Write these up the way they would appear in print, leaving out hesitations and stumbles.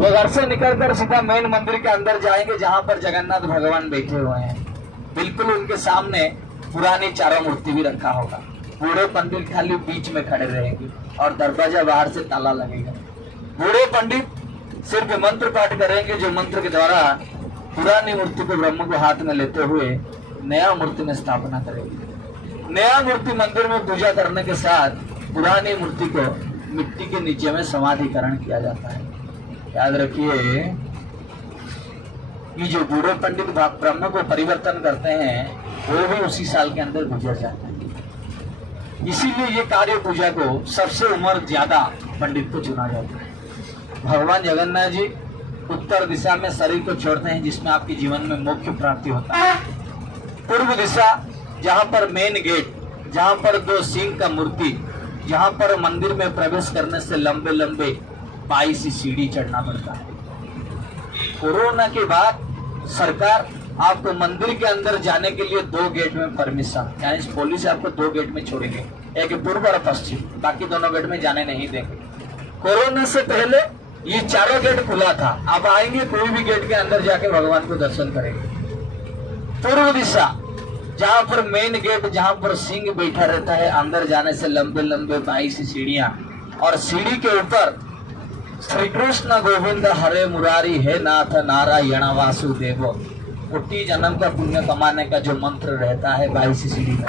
वो घर से निकलकर सीधा मेन मंदिर के अंदर जाएंगे जहां पर जगन्नाथ भगवान बैठे हुए हैं। बिल्कुल उनके सामने पुरानी चारों मूर्ति भी रखा होगा। बूढ़े पंडित खाली बीच में खड़े रहेंगे और दरवाजा बाहर से ताला लगेगा। बूढ़े पंडित सिर्फ मंत्र पाठ करेंगे, जो मंत्र के द्वारा पुरानी मूर्ति को ब्रह्म को हाथ में लेते हुए नया मूर्ति में स्थापना करेंगे। नया मूर्ति मंदिर में पूजा करने के साथ पुरानी मूर्ति को मिट्टी के नीचे में समाधिकरण किया जाता है। याद रखिए, ये जो बूढ़े पंडित ब्रह्म को परिवर्तन करते हैं वो भी उसी साल के अंदर गुजर जाते हैं। इसीलिए ये कार्य पूजा को सबसे उम्र ज्यादा पंडित को चुना जाता है। भगवान जगन्नाथ जी उत्तर दिशा में शरीर को छोड़ते हैं, जिसमें आपके जीवन में मोक्ष प्राप्ति होता है। पूर्व दिशा, जहाँ पर मेन गेट, जहाँ पर 2 सिंह का मूर्ति, जहाँ पर मंदिर में प्रवेश करने से लंबे लंबे 22 सीढ़ी चढ़ना पड़ता है। कोरोना के बाद सरकार आपको मंदिर के अंदर जाने के लिए 2 गेट में परमिशन, यानी पुलिस आपको 2 गेट में छोड़ेंगे, एक पूर्व और पश्चिम, बाकी दोनों गेट में जाने नहीं देंगे। कोरोना से पहले ये चारों गेट खुला था, आप आएंगे कोई भी गेट के अंदर जाके भगवान को दर्शन करेंगे। पूर्व दिशा, जहाँ पर मेन गेट, जहाँ पर सिंह बैठा रहता है, अंदर जाने से लंबे लंबे 22 सीढ़ियां, और सीढ़ी के ऊपर श्री कृष्ण गोविंद हरे मुरारी हे नाथ नारायण वासुदेव, 40 जन्म का पुण्य कमाने का जो मंत्र रहता है 22 सीढ़ी में।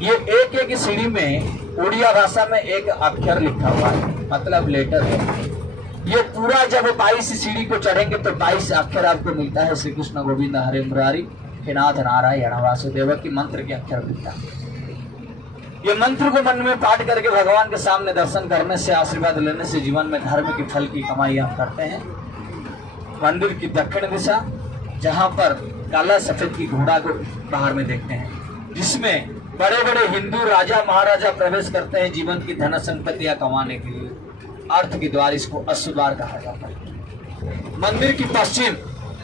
ये एक एक सीढ़ी में उड़िया भाषा में एक अक्षर लिखा हुआ है, मतलब लेटर है। ये पूरा जब 22 सीढ़ी को चढ़ेंगे तो 22 अक्षर आपको मिलता है। श्री कृष्ण गोविंद हरे मुरारी हे नाथ नारायण वासुदेव की मंत्र के अक्षर मिलता है। ये मंत्र को मन में पाठ करके भगवान के सामने दर्शन करने से, आशीर्वाद लेने से जीवन में धर्म की फल की कमाई आप करते हैं। मंदिर की दक्षिण दिशा, जहाँ पर काला सफेद की घोड़ा को बाहर में देखते हैं, जिसमें बड़े बड़े हिंदू राजा महाराजा प्रवेश करते हैं जीवन की धन संपत्तियां कमाने के लिए। अर्थ के द्वार, इसको अश्वद्वार कहा जाता है। मंदिर की पश्चिम,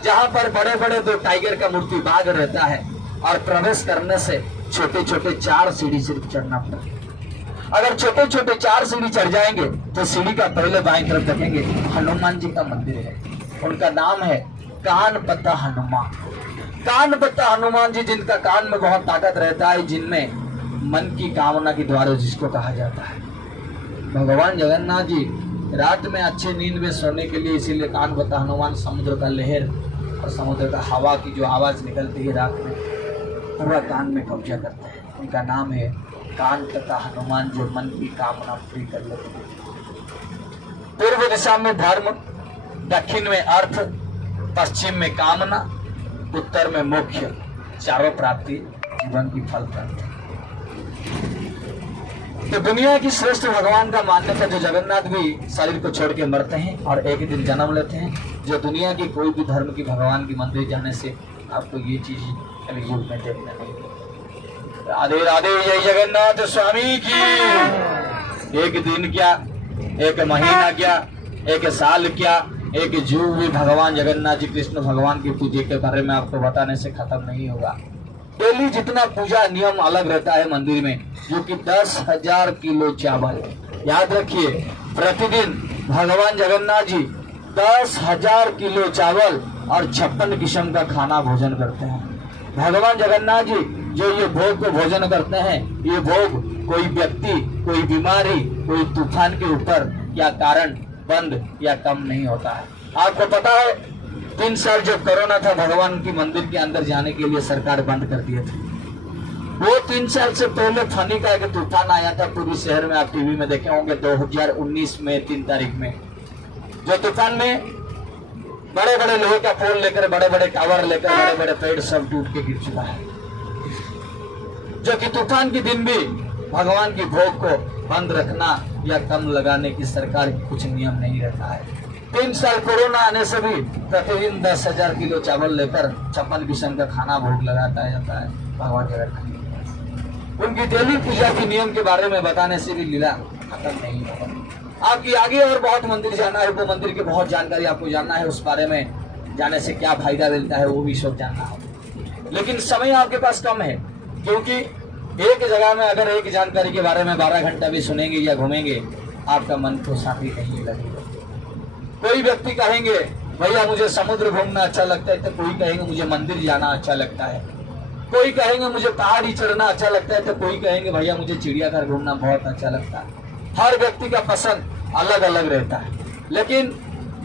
जहाँ पर बड़े बड़े 2 टाइगर का मूर्ति बाघ रहता है, और प्रवेश करने से छोटे छोटे 4 सीढ़ी सिर्फ चढ़ना पड़ता है। अगर छोटे छोटे 4 सीढ़ी चढ़ जाएंगे तो सीढ़ी का पहले बाएं तरफ देखेंगे हनुमान जी का मंदिर है। उनका नाम है कानपता हनुमान। कानपता हनुमान जी, जिनका कान में बहुत ताकत रहता है, जिनमें मन की कामना के द्वारा जिसको कहा जाता है। भगवान जगन्नाथ जी रात में अच्छे नींद में सोने के लिए इसीलिए कानपता हनुमान समुद्र का लहर और समुद्र का हवा की जो आवाज निकलती है रात में, पूरा कान में कब्जा करते हैं। उनका नाम है कानपता हनुमान, जो मन की कामना पूरी कर लेते हैं। पूर्व दिशा में धर्म, दक्षिण में अर्थ, पश्चिम में कामना, उत्तर में मोक्ष, चारों प्राप्ति जीवन की फल प्राप्ति। तो दुनिया की श्रेष्ठ भगवान का मान्यता, जो जगन्नाथ भी शरीर को छोड़ के मरते हैं और एक दिन जन्म लेते हैं, जो दुनिया की कोई भी धर्म की भगवान की मंदिर जाने से आपको ये चीज कलयुग में देखने मिलेगी। राधे राधे, जय जगन्नाथ स्वामी की। एक दिन क्या, एक महीना क्या, एक साल क्या, एक युग भी भगवान जगन्नाथ जी कृष्ण भगवान की पूजा के बारे में आपको बताने से खत्म नहीं होगा। डेली जितना पूजा नियम अलग रहता है मंदिर में, जो कि 10,000 किलो चावल, याद रखिए, प्रतिदिन भगवान जगन्नाथ जी 10,000 किलो चावल और 56 किस्म का खाना भोजन करते हैं। भगवान जगन्नाथ जी जो ये भोग को भोजन करते हैं, ये भोग कोई व्यक्ति, कोई बीमारी, कोई तूफान के ऊपर या कारण बंद या कम नहीं होता है। आपको पता है 3 साल जब कोरोना था, भगवान की मंदिर के अंदर जाने के लिए सरकार बंद कर दिए थे। वो 3 साल से पहले फनी का एक तूफान आया था पूरे शहर में, आप टीवी में देखे होंगे, 2019 में 3 तारीख में। जो तूफान में बड़े बड़े लोहे का पोल लेकर, बड़े बड़े टावर लेकर, बड़े बड़े पेड़ सब टूट के गिर चुका है। जो कि तूफान के दिन भी भगवान की भोग को बंद रखना या कम लगाने की सरकार की कुछ नियम नहीं रहता है। 3 साल कोरोना आने से भी प्रतिदिन 10,000 किलो चावल लेकर 56 किस्म का खाना भोग लगाता जाता है भगवान जगन्नाथ। उनकी डेली पूजा के नियम के बारे में बताने से भी लीला खत्म नहीं होगा। आपकी आगे और बहुत मंदिर जाना है, वो मंदिर की बहुत जानकारी आपको जानना है, उस बारे में जाने से क्या फायदा मिलता है वो भी सब जानना है। लेकिन समय आपके पास कम है, क्योंकि एक जगह में अगर एक जानकारी के बारे में 12 घंटा भी सुनेंगे या घूमेंगे, आपका मन को शांति नहीं लगेगा। कोई व्यक्ति कहेंगे भैया मुझे समुद्र घूमना अच्छा लगता है, तो कोई कहेंगे मुझे मंदिर जाना अच्छा लगता है, कोई कहेंगे मुझे पहाड़ी चढ़ना अच्छा लगता है, तो कोई कहेंगे भैया मुझे चिड़ियाघर घूमना बहुत अच्छा लगता है। हर व्यक्ति का पसंद अलग अलग रहता है, लेकिन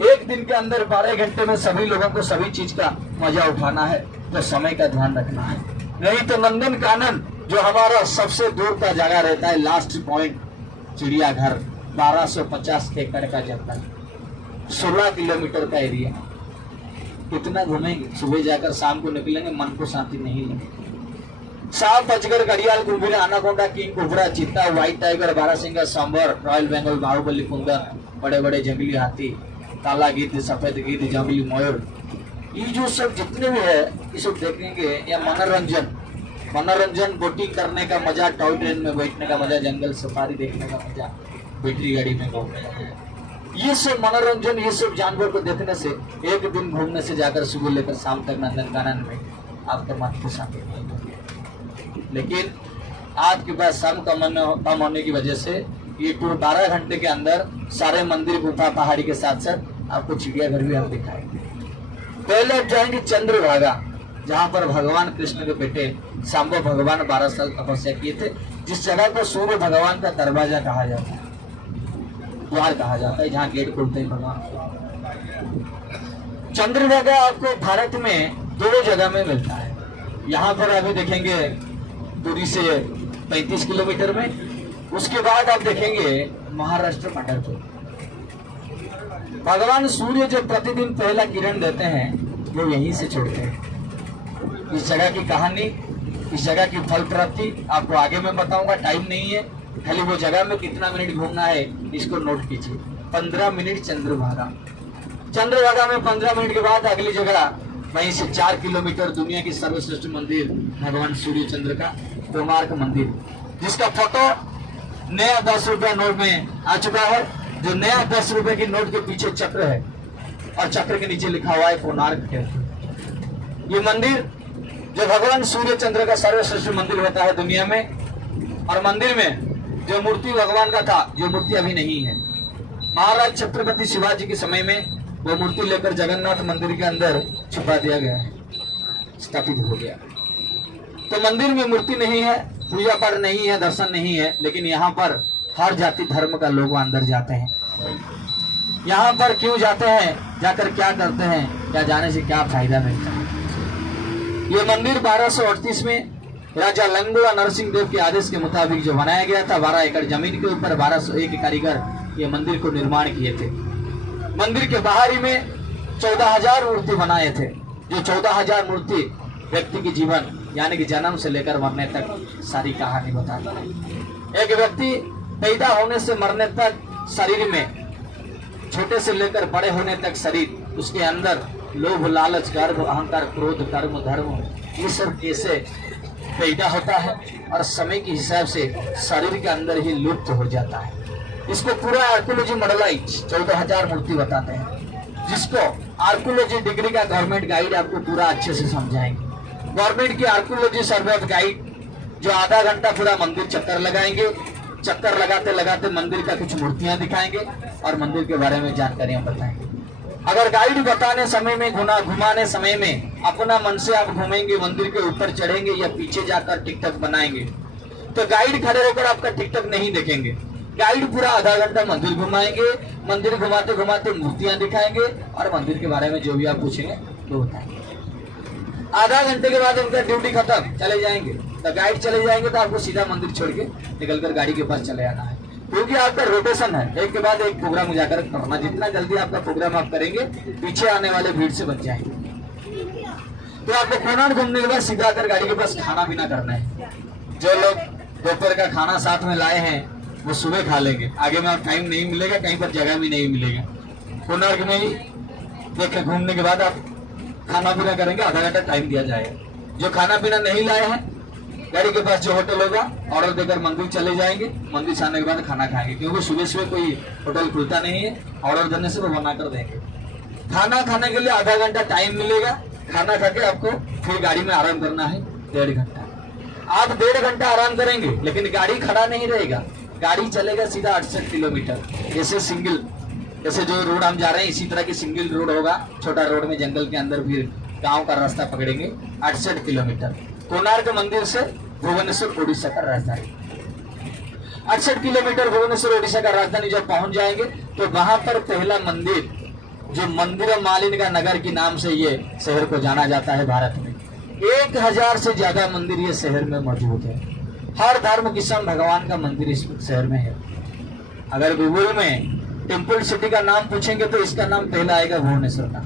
एक दिन के अंदर 12 घंटे में सभी लोगों को सभी चीज का मजा उठाना है, तो समय का ध्यान रखना है। नहीं तो नंदन कानन जो हमारा सबसे दूर का जगह रहता है, लास्ट पॉइंट चिड़ियाघर, 1250 एकड़ का जंगल, 16 किलोमीटर का एरिया, कितना घूमेंगे? सुबह जाकर शाम को निकलेंगे, मन को शांति नहीं लगेगी। सांप, अजगर, घड़ियाल, गुलबिल, अनाकोंडा, किंग कोबरा, चीता, व्हाइट टाइगर, बारहसिंगा, सांबर, रॉयल बंगाल, बाहुबली, कुंदन, बड़े बड़े जंगली हाथी, काला गिद्ध, सफेद गिद्ध, जंगली मयूर, ये जो सब जितने भी है ये सब देखेंगे। या मनोरंजन, बोटिंग करने का मजा, टॉय ट्रेन में बैठने का मजा, जंगल सफारी देखने का मजा, बैटरी गाड़ी में घूमने का मजा, ये सब मनोरंजन, ये सब जानवर को देखने से, एक दिन घूमने से जाकर सुबह लेकर शाम तक नंदनकानन में आपका मन को शांति नहीं होगी। लेकिन आपके पास समय कम होने की वजह से ये टूर 12 घंटे के अंदर सारे मंदिर, गुफा, पहाड़ी के साथ साथ आपको चिड़ियाघर भी हम दिखाएंगे। पहले आप जाएंगे चंद्रभागा, जहाँ पर भगवान कृष्ण के बेटे सांबो भगवान 12 साल तपस्या किए थे, जिस जगह को सूर्य भगवान का दरवाजा कहा जाता है, द्वार कहा जाता है, जहाँ गेट खुलते हैं भगवान। चंद्रभागा आपको भारत में 2 जगह में मिलता है। यहाँ पर अभी देखेंगे दूरी से 35 किलोमीटर में, उसके बाद आप देखेंगे महाराष्ट्र पंढरपुर। भगवान सूर्य जो प्रतिदिन पहला किरण देते हैं वो यहीं से छोड़ते हैं। इस जगह की कहानी, इस जगह की फल प्राप्ति आपको आगे मैं बताऊंगा, टाइम नहीं है, खाली वो जगह में कितना मिनट घूमना है इसको नोट कीजिए। 15 मिनट चंद्रभागा में 15 मिनट के बाद अगली जगह वहीं से 4 किलोमीटर दुनिया की सर्वश्रेष्ठ मंदिर भगवान सूर्य चंद्र का कोणार्क मंदिर, जिसका फोटो नया 10 रुपया नोट में आ चुका है। जो नया 10 रुपए की नोट के पीछे चक्र है और चक्र के नीचे लिखा हुआ है कोणार्क। ये मंदिर जो भगवान सूर्य चंद्र का सर्वश्रेष्ठ मंदिर होता है दुनिया में, और मंदिर में जो मूर्ति भगवान का था, जो मूर्ति अभी नहीं है, महाराज छत्रपति शिवाजी के समय में वो मूर्ति लेकर जगन्नाथ मंदिर के अंदर छुपा दिया गया है, स्थापित हो गया। तो मंदिर में मूर्ति नहीं है, पूजा पाठ नहीं है, दर्शन नहीं है, लेकिन यहाँ पर हर जाति धर्म का लोग अंदर जाते हैं। यहाँ पर क्यों जाते हैं, जाकर क्या करते हैं, क्या जाने से क्या फायदा मिलता है? ये मंदिर 1238 में राजा लंगोला नरसिंह देव के आदेश के मुताबिक जो बनाया गया था, 12 एकड़ जमीन के ऊपर 1201 कारीगर ये मंदिर को निर्माण किए थे। मंदिर के बाहरी में 14,000 मूर्ति बनाए थे, जो 14,000 मूर्ति व्यक्ति के जीवन यानी कि जन्म से लेकर मरने तक सारी कहानी बताता है। एक व्यक्ति पैदा होने से मरने तक शरीर में, छोटे से लेकर बड़े होने तक शरीर, उसके अंदर लोभ, लालच, गर्व, अहंकार, क्रोध, कर्म, धर्म, ये सब कैसे पैदा होता है और समय के हिसाब से शरीर के अंदर ही लुप्त हो जाता है। इसको पूरा आर्कोलॉजी मॉडलाइज 14,000 मूर्ति बताते हैं, जिसको आर्कोलॉजी डिग्री का गवर्नमेंट गाइड आपको पूरा अच्छे से समझाएंगे। गवर्नमेंट की आर्कोलॉजी सर्वे ऑफ गाइड जो आधा घंटा पूरा मंदिर चक्कर लगाएंगे, चक्कर लगाते लगाते मंदिर का कुछ मूर्तियां दिखाएंगे और मंदिर के बारे में जानकारियां बताएंगे। अगर गाइड बताने समय में, घुमाने समय में अपना मन से आप घूमेंगे, मंदिर के ऊपर चढ़ेंगे या पीछे जाकर टिकटॉक बनाएंगे, तो गाइड खड़े होकर आपका टिकटॉक नहीं देखेंगे। गाइड पूरा आधा घंटा मंदिर घुमाएंगे, मंदिर घुमाते घुमाते मूर्तियां दिखाएंगे और मंदिर के बारे में जो भी आप पूछेंगे वो बताएंगे। आधा घंटे के बाद उनका ड्यूटी खत्म, चले जाएंगे। तो गाइड चले जाएंगे तो आपको सीधा मंदिर छोड़ के निकलकर गाड़ी के पास चले आना है, क्योंकि आपका रोटेशन है, एक के बाद एक प्रोग्राम उजागर करना। जितना जल्दी आपका प्रोग्राम आप करेंगे, पीछे आने वाले भीड़ से बच जाएंगे। तो आपको कोणार्क घूमने के बाद सीधा आकर गाड़ी के पास खाना पीना करना है। जो लोग दोपहर का खाना साथ में लाए हैं वो सुबह खा लेंगे, आगे में टाइम नहीं मिलेगा, कहीं पर जगह भी नहीं मिलेगा। कोणार्क में ही देख घूमने के बाद आप खाना पीना करेंगे, आधा घंटा टाइम दिया जाएगा। जो खाना पीना नहीं लाए हैं, गाड़ी के पास जो होटल होगा ऑर्डर देकर मंदिर चले जाएंगे, मंदिर से आने के बाद खाना खाएंगे, क्योंकि सुबह सुबह कोई होटल खुलता नहीं है, ऑर्डर देने से वो बना कर देंगे। खाना खाने के लिए आधा घंटा टाइम मिलेगा, खाना खा के आपको फिर गाड़ी में आराम करना है 1.5 घंटा। आप 1.5 घंटा आराम करेंगे, लेकिन गाड़ी खड़ा नहीं रहेगा, गाड़ी चलेगा सीधा 68 किलोमीटर, ऐसे सिंगल जैसे जो रोड हम जा रहे हैं इसी तरह की सिंगल रोड होगा, छोटा रोड में जंगल के अंदर फिर गांव का रास्ता पकड़ेंगे 68 किलोमीटर कोणार्क मंदिर से भुवनेश्वर उड़ीसा का राजधानी। 68 किलोमीटर भुवनेश्वर उड़ीसा का राजधानी जब पहुंच जाएंगे तो वहां पर पहला मंदिर, जो मंदिर मालिनी का नगर के नाम से ये शहर को जाना जाता है भारत में, 1000 से ज्यादा मंदिर ये शहर में मौजूद है। हर धर्म किस्म भगवान का मंदिर इस शहर में है। अगर गूगल में टेम्पल सिटी का नाम पूछेंगे तो इसका नाम पहला आएगा भुवनेश्वर का।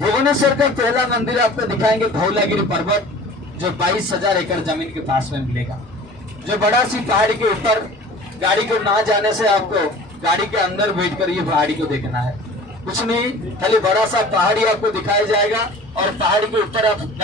भुवनेश्वर का पहला मंदिर आपको दिखाएंगे धौलागिरी पर्वत, जो 22,000 एकड़ जमीन के पास में मिलेगा। जो बड़ा सी पहाड़ी के ऊपर, गाड़ी को ना जाने से आपको गाड़ी के अंदर बैठकर ये पहाड़ी को देखना है, कुछ नहीं, खाली बड़ा सा पहाड़ी आपको दिखाया जाएगा और पहाड़ी के ऊपर आप